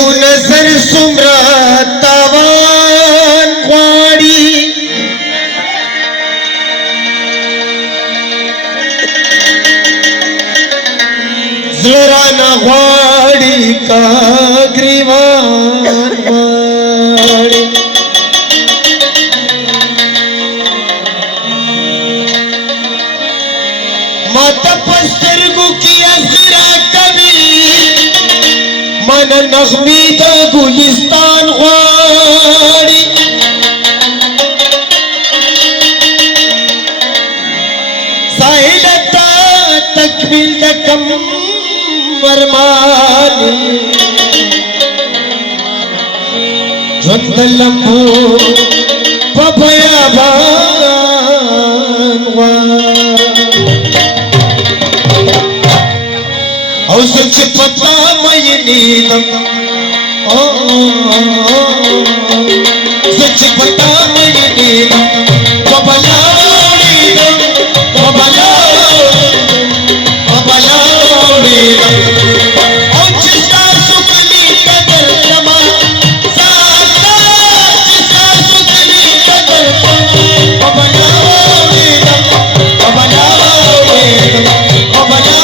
یو نظر سمرا تاوان غواړي زړه رانه غواړي کا ګریوان غواړي ماته په سترګو کې اخرا کوي من نغمې د ګلستان غواړي ساحل ته تکمیل د کم ارمان ژوند د لمبو په بیابان غواړي او زه چې پتا مینېدم زه چې پتا مینېدم په بلا وړېدم په بلا وړېدم او چې ستاسو کلي قدر کړمه ځانته چې ستاسو کلي قدر کړم په بلا وړېدم په بلا وړېدم په بلا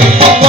रे